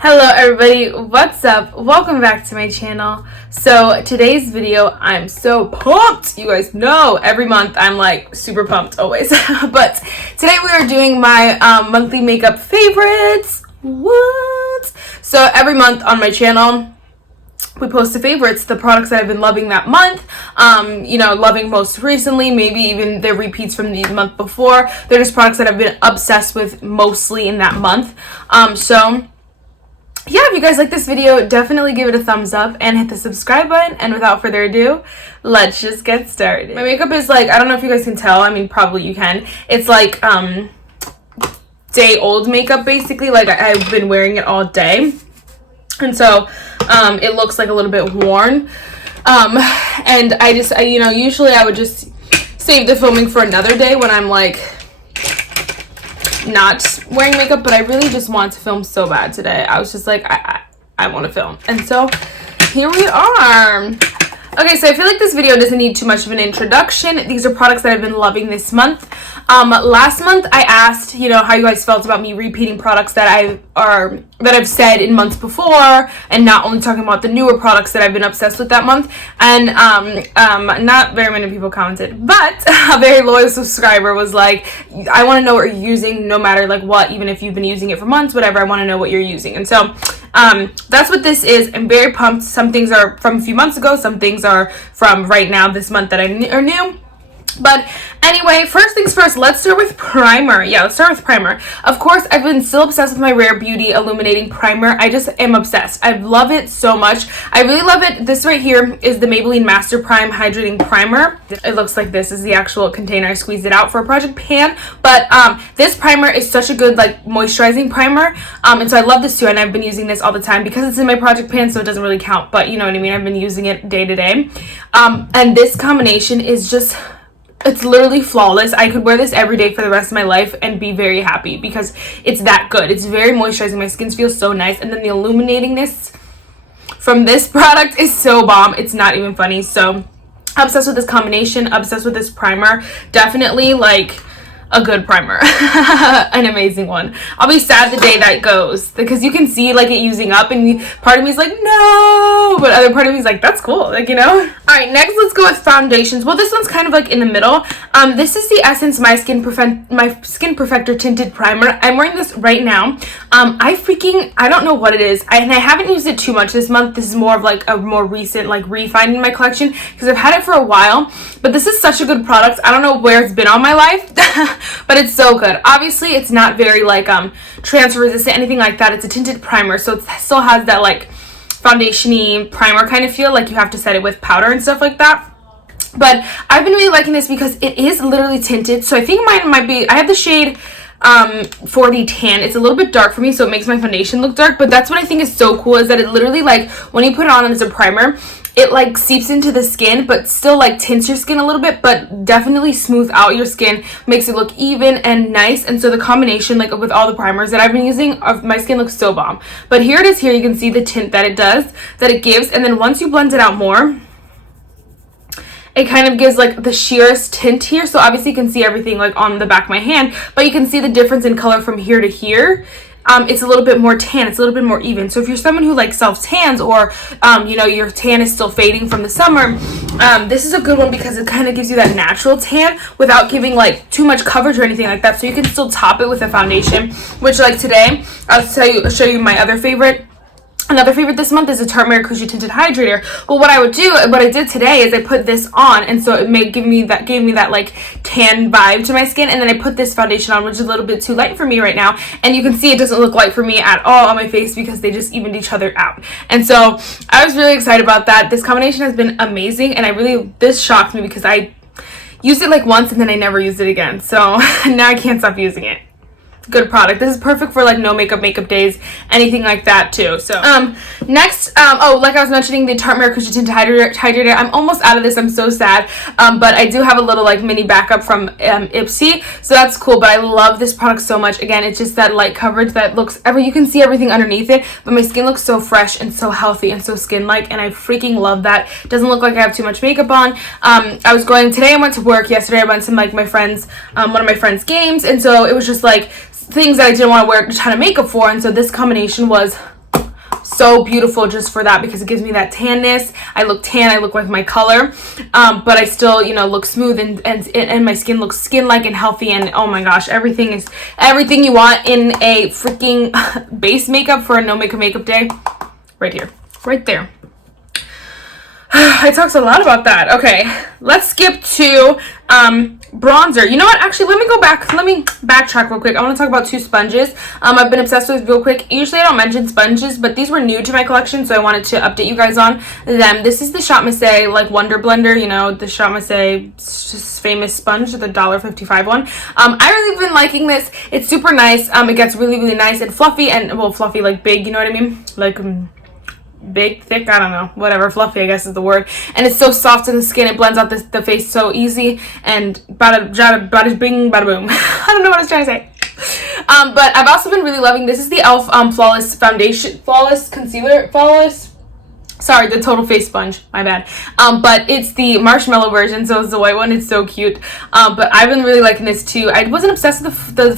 Hello everybody, what's up? Welcome back to my channel. So today's video, I'm so pumped. You guys know every month I'm like super pumped always. But today we are doing my monthly makeup favorites. What? So every month on my channel we post the favorites, the products that I've been loving that month, loving most recently, maybe even the repeats from the month before. They're just products that I've been obsessed with mostly in that month. Yeah, if you guys like this video, definitely give it a thumbs up and hit the subscribe button. And without further ado, let's just get started. My makeup is like, I don't know if you guys can tell. I mean, probably you can. It's like day old makeup basically. Like I've been wearing it all day. And so it looks like a little bit worn. And usually I would just save the filming for another day when I'm like not wearing makeup, but I really just want to film so bad today. I was just like, I want to film, and so here we are. Okay, so I feel like this video doesn't need too much of an introduction. These are products that I've been loving this month. Last month I asked, how you guys felt about me repeating products that I've said in months before, and not only talking about the newer products that I've been obsessed with that month. And not very many people commented, but a very loyal subscriber was like, I want to know what you're using, no matter like what, even if you've been using it for months, whatever. I want to know what you're using. And so that's what this is. I'm very pumped. Some things are from a few months ago, some things are from right now, this month, that are new. But anyway, first things first, let's start with primer. Yeah, let's start with primer. Of course, I've been still obsessed with my Rare Beauty Illuminating Primer. I just am obsessed. I love it so much. I really love it. This right here is the Maybelline MasterPrime Hydrating Primer. It looks like this is the actual container. I squeezed it out for a project pan. But this primer is such a good like moisturizing primer. And so I love this too. And I've been using this all the time because it's in my project pan, so it doesn't really count. But you know what I mean? I've been using it day to day. And this combination is just... it's literally flawless. I could wear this every day for the rest of my life and be very happy because it's that good. It's very moisturizing. My skin feels so nice. And then the illuminatingness from this product is so bomb. It's not even funny. So obsessed with this combination, obsessed with this primer. Definitely like a good primer. An amazing one. I'll be sad the day that goes because you can see like it using up, and part of me is like no, but other part of me is like that's cool, like all right, next let's go with foundations. Well, this one's kind of like in the middle. This is the Essence My Skin Perfector Tinted Primer. I'm wearing this right now. I don't know what it is, and I haven't used it too much this month. This is more of like a more recent like refind in my collection because I've had it for a while, but this is such a good product. I don't know where it's been all my life. But it's so good. Obviously, it's not very like transfer resistant, anything like that. It's a tinted primer, so it still has that like foundation-y primer kind of feel, like you have to set it with powder and stuff like that. But I've been really liking this because it is literally tinted. So I think mine might be, I have the shade 40 tan. It's a little bit dark for me, so it makes my foundation look dark. But that's what I think is so cool, is that it literally like when you put it on as a primer, it like seeps into the skin, but still like tints your skin a little bit, but definitely smooths out your skin, makes it look even and nice. And so the combination, like with all the primers that I've been using, my skin looks so bomb. But here it is. Here you can see the tint that it does, that it gives. And then once you blend it out more, it kind of gives like the sheerest tint here. So obviously you can see everything like on the back of my hand, but you can see the difference in color from here to here. It's a little bit more tan. It's a little bit more even. So if you're someone who like self-tans, or your tan is still fading from the summer, this is a good one because it kind of gives you that natural tan without giving like too much coverage or anything like that. So you can still top it with a foundation, which like today I'll show you my other favorite. Another favorite this month is a Tarte Maracuja Tinted Hydrator. Well, what I did today is I put this on, and so it gave me that like tan vibe to my skin, and then I put this foundation on, which is a little bit too light for me right now. And you can see it doesn't look light for me at all on my face because they just evened each other out. And so I was really excited about that. This combination has been amazing, and this shocked me because I used it like once and then I never used it again. So now I can't stop using it. Good product. This is perfect for like no makeup days, anything like that too. So next, like I was mentioning, the Tarte Maracuja Tinted Hydrator. I'm almost out of this. I'm so sad, but I do have a little like mini backup from Ipsy, so that's cool. But I love this product so much. Again, it's just that light coverage that looks you can see everything underneath it, but my skin looks so fresh and so healthy and so skin-like, and I freaking love that. It doesn't look like I have too much makeup on. Today I went to work. Yesterday I went to like my friend's one of my friend's games, and so it was just like things that I didn't want to wear a ton of makeup for, and so this combination was so beautiful just for that, because it gives me that tanness. I look tan, I look like my color, but I still, you know, look smooth, and my skin looks skin-like and healthy, and oh my gosh, everything is everything you want in a freaking base makeup for a no makeup day. Right here, right there. I talked a lot about that. Okay, let's skip to bronzer. You know what? Actually, let me go back. Let me backtrack real quick. I want to talk about two sponges. I've been obsessed with real quick. Usually I don't mention sponges, but these were new to my collection, so I wanted to update you guys on them. This is the Shop Missy like Wonder Blender. You know, the Shop Missy famous sponge, the $1.55 one. I really been liking this. It's super nice. It gets really, really nice and fluffy, and well, fluffy like big. You know what I mean? Like big, thick, I don't know, whatever, fluffy I guess is the word, and it's so soft in the skin. It blends out the face so easy, and bada bing, bada boom. I don't know what I was trying to say. But I've also been really loving, this is the e.l.f. Flawless Foundation, Flawless Concealer, sorry, the Total Face Sponge, my bad. But it's the marshmallow version, so it's the white one. It's so cute. But I've been really liking this too. I wasn't obsessed with the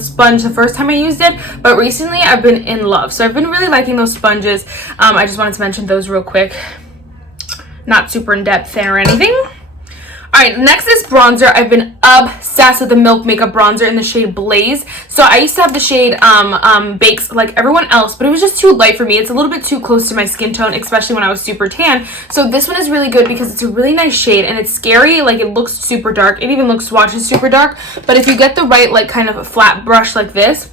sponge the first time I used it, but recently I've been in love. So I've been really liking those sponges. I just wanted to mention those real quick. Not super in depth or anything. Alright, next is bronzer. I've been obsessed with the Milk Makeup bronzer in the shade Blaze. So I used to have the shade Bakes like everyone else, but it was just too light for me. It's a little bit too close to my skin tone, especially when I was super tan. So this one is really good because it's a really nice shade, and it's scary. Like, it looks super dark. It even looks swatches super dark. But if you get the right, like, kind of a flat brush like this,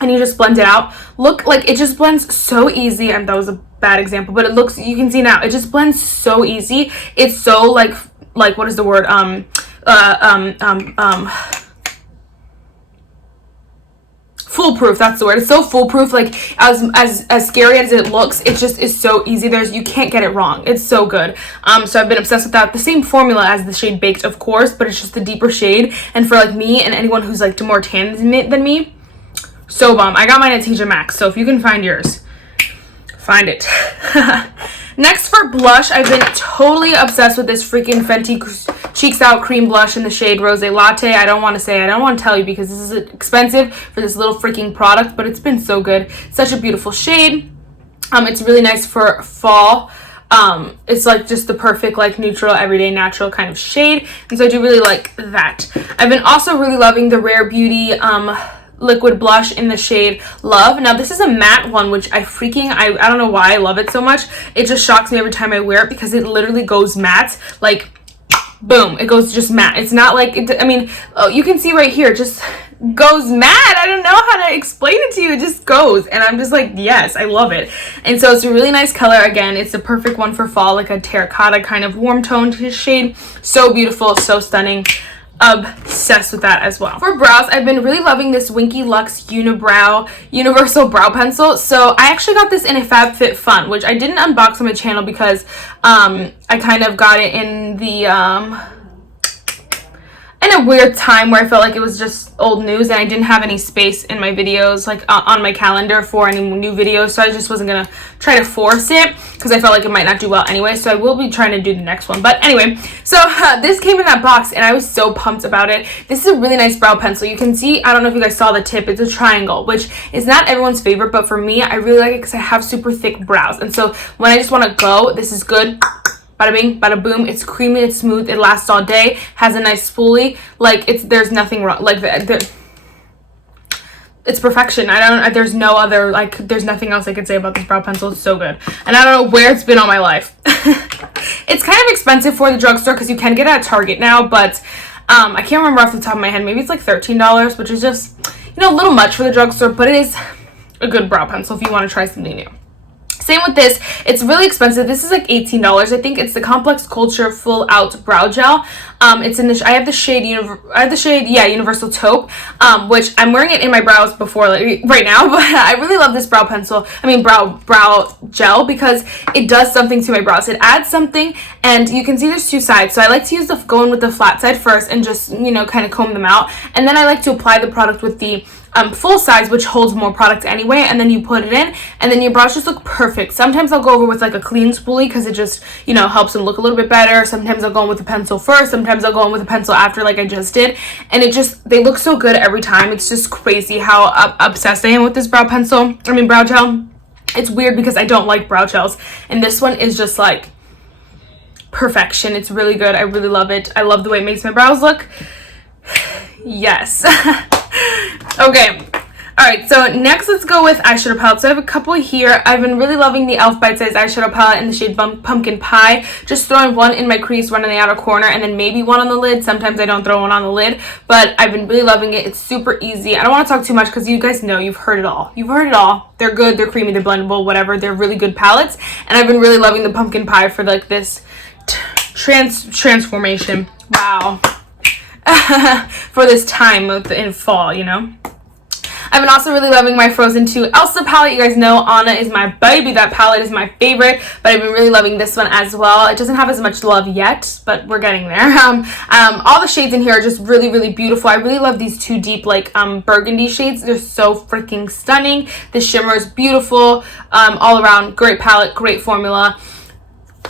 and you just blend it out, look, like, it just blends so easy. And that was a bad example, but it looks, you can see now, it just blends so easy. It's so like what is the word, foolproof, that's the word. It's so foolproof. Like, as scary as it looks, it just is so easy. You can't get it wrong. It's so good. So I've been obsessed with that. The same formula as the shade Baked, of course, but it's just a deeper shade, and for like me and anyone who's like more tan than me, so bomb. I got mine at TJ Maxx, so if you can find yours, find it. Next, for blush, I've been totally obsessed with this freaking Fenty Cheeks Out Cream Blush in the shade Rosé Latte. I don't want to tell you because this is expensive for this little freaking product, but it's been so good. Such a beautiful shade. It's really nice for fall. It's like just the perfect, like, neutral, everyday, natural kind of shade, and so I do really like that. I've been also really loving the Rare Beauty liquid blush in the shade Love. Now this is a matte one, which I don't know why I love it so much. It just shocks me every time I wear it because it literally goes matte, like boom, it goes just matte. It's not like it, I mean, you can see right here, it just goes matte. I don't know how to explain it to you. It just goes, and I'm just like, yes, I love it. And so it's a really nice color. Again, it's the perfect one for fall, like a terracotta kind of warm toned shade. So beautiful, so stunning. Obsessed with that as well. For brows, I've been really loving this Winky Lux Unibrow Universal Brow Pencil. So I actually got this in a FabFitFun, which I didn't unbox on my channel because I kind of got it in the in a weird time where I felt like it was just old news, and I didn't have any space in my videos, like on my calendar for any new videos, so I just wasn't gonna try to force it because I felt like it might not do well anyway. So I will be trying to do the next one. But anyway, so this came in that box and I was so pumped about it. This is a really nice brow pencil. You can see, I don't know if you guys saw the tip, it's a triangle, which is not everyone's favorite, but for me, I really like it because I have super thick brows, and so when I just want to go, this is good. Bada bing, bada boom. It's creamy, it's smooth, it lasts all day, has a nice spoolie. Like, there's nothing wrong. Like, it's perfection. There's no other, like, there's nothing else I could say about this brow pencil. It's so good. And I don't know where it's been all my life. It's kind of expensive for the drugstore because you can get it at Target now, but I can't remember off the top of my head. Maybe it's like $13, which is just, you know, a little much for the drugstore, but it is a good brow pencil if you want to try something new. Same with this. It's really expensive. This is like $18. I think it's the Complex Culture Full Out Brow Gel. It's in the I have the shade Universal Taupe, which I'm wearing it in my brows before, like, right now, but I really love this brow gel because it does something to my brows. It adds something, and you can see there's two sides. So I like to use go in with the flat side first and just, you know, kind of comb them out, and then I like to apply the product with the full size, which holds more product anyway, and then you put it in, and then your brows just look perfect. Sometimes I'll go over with like a clean spoolie because it just, you know, helps them look a little bit better. Sometimes I'll go in with the pencil first, sometimes I'll go in with the pencil after, like I just did, and they look so good every time. It's just crazy how obsessed I am with this brow gel. It's weird because I don't like brow gels, and this one is just like perfection. It's really good. I really love it. I love the way it makes my brows look. Yes. Okay. Alright, so next let's go with eyeshadow palettes. So I have a couple here. I've been really loving the e.l.f. Bite Size eyeshadow palette in the shade Pumpkin Pie. Just throwing one in my crease, one in the outer corner, and then maybe one on the lid. Sometimes I don't throw one on the lid, but I've been really loving it. It's super easy. I don't want to talk too much because you guys know, you've heard it all. You've heard it all. They're good, they're creamy, they're blendable, whatever. They're really good palettes, and I've been really loving the Pumpkin Pie for like this transformation. Wow. For this time in fall, you know. I've been also really loving my Frozen 2 Elsa palette. You guys know Anna is my baby. That palette is my favorite, but I've been really loving this one as well. It doesn't have as much love yet, but we're getting there. All the shades in here are just really, really beautiful. I really love these two deep, like, burgundy shades. They're so freaking stunning. The shimmer is beautiful. All around, great palette, great formula.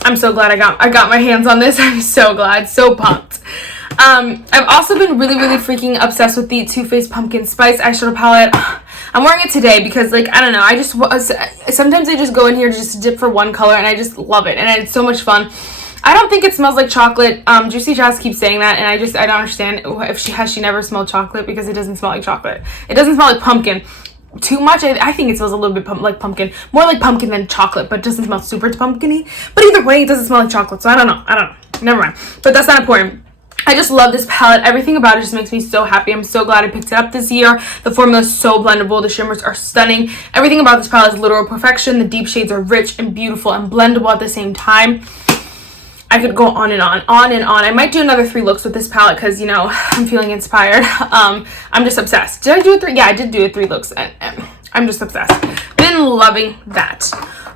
I'm so glad I got my hands on this. I'm so glad, so pumped. I've also been really, really freaking obsessed with the Too Faced Pumpkin Spice eyeshadow palette. I'm wearing it today because, like, I don't know, sometimes I just go in here just to dip for one color, and I just love it, and it's so much fun. I don't think it smells like chocolate. Juicy Jazz keeps saying that, and I don't understand if she never smelled chocolate, because it doesn't smell like chocolate. It doesn't smell like pumpkin too much. I think it smells a little bit like pumpkin, more like pumpkin than chocolate, but it doesn't smell super pumpkin-y. But either way, it doesn't smell like chocolate, so I don't know, never mind, but that's not important. I just love this palette. Everything about it just makes me so happy. I'm so glad I picked it up this year. The formula is so blendable. The shimmers are stunning. Everything about this palette is literal perfection. The deep shades are rich and beautiful and blendable at the same time. I could go on and on and on. I might do another 3 looks with this palette because, you know, I'm feeling inspired. I'm just obsessed. Did I do it 3? Yeah, I did do it 3 looks. I'm just obsessed. Been loving that.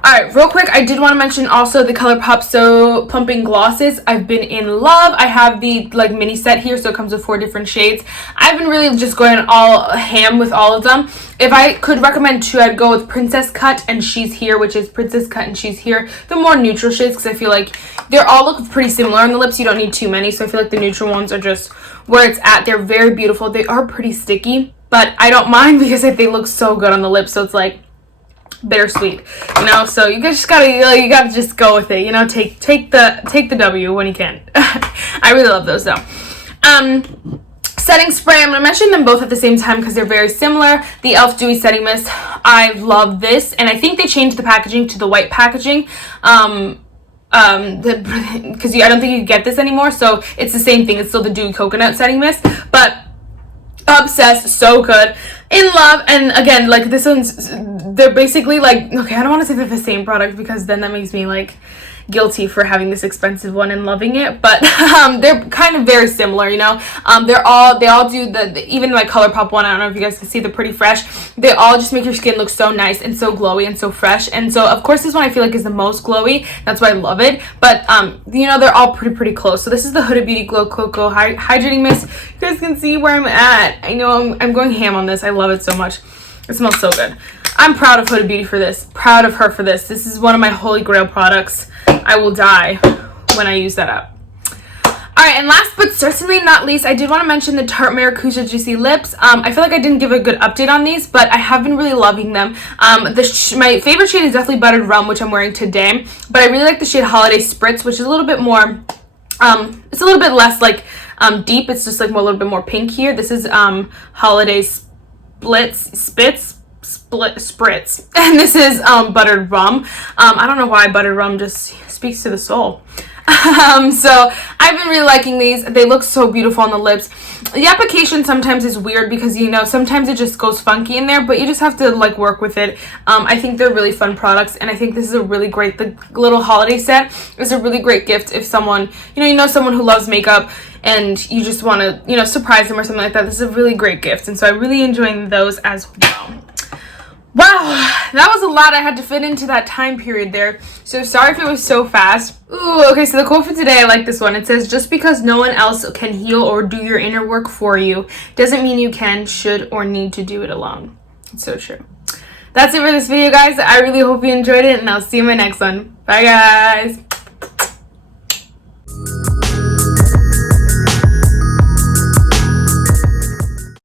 Alright, real quick, I did want to mention also the ColourPop So Plumping Glosses. I've been in love. I have the, like, mini set here, so it comes with 4 different shades. I've been really just going all ham with all of them. If I could recommend 2, I'd go with Princess Cut and She's Here, which is Princess Cut and She's Here. The more neutral shades, because I feel like they all look pretty similar on the lips. You don't need too many, so I feel like the neutral ones are just where it's at. They're very beautiful. They are pretty sticky, but I don't mind because they look so good on the lips, so it's like bittersweet, you know. So you just gotta, you gotta just go with it, you know. Take the W when you can. I really love those though. Setting spray, I'm gonna mention them both at the same time because they're very similar. The e.l.f. Dewy Setting Mist, I love this, and I think they changed the packaging to the white packaging. Because I don't think you get this anymore, so it's the same thing. It's still the Dewy Coconut Setting Mist, but obsessed, so good, in love. And again, like, this one's, they're basically like, okay, I don't want to say they're the same product because then that makes me like guilty for having this expensive one and loving it, but they're kind of very similar, you know. They all do even my ColourPop one, I don't know if you guys can see, the Pretty Fresh, they all just make your skin look so nice and so glowy and so fresh. And so of course this one I feel like is the most glowy, that's why I love it. But you know, they're all pretty close. So this is the Huda Beauty Glow Cocoa Hydrating Mist. You guys can see where I'm at. I know I'm going ham on this. I love it so much. It smells so good. I'm proud of Huda Beauty for this. Proud of her for this. This is one of my holy grail products. I will die when I use that up. Alright, and last but certainly not least, I did want to mention the Tarte Maracuja Juicy Lips. I feel like I didn't give a good update on these, but I have been really loving them. My favorite shade is definitely Buttered Rum, which I'm wearing today, but I really like the shade Holiday Spritz, which is a little bit more, it's a little bit less like deep. It's just like a little bit more pink here. This is Holiday Spritz, and this is Buttered Rum. I don't know why Buttered Rum just speaks to the soul. So I've been really liking these. They look so beautiful on the lips. The application sometimes is weird because, you know, sometimes it just goes funky in there, but you just have to like work with it. I think they're really fun products, and I think this is a really great, the little holiday set is a really great gift if someone, you know someone who loves makeup and you just want to, you know, surprise them or something like that. This is a really great gift, and so I'm really enjoying those as well. Wow, that was a lot I had to fit into that time period there. So sorry if it was so fast. Ooh, okay, so the quote for today, I like this one. It says, just because no one else can heal or do your inner work for you doesn't mean you can, should, or need to do it alone. It's so true. That's it for this video, guys. I really hope you enjoyed it, and I'll see you in my next one. Bye, guys.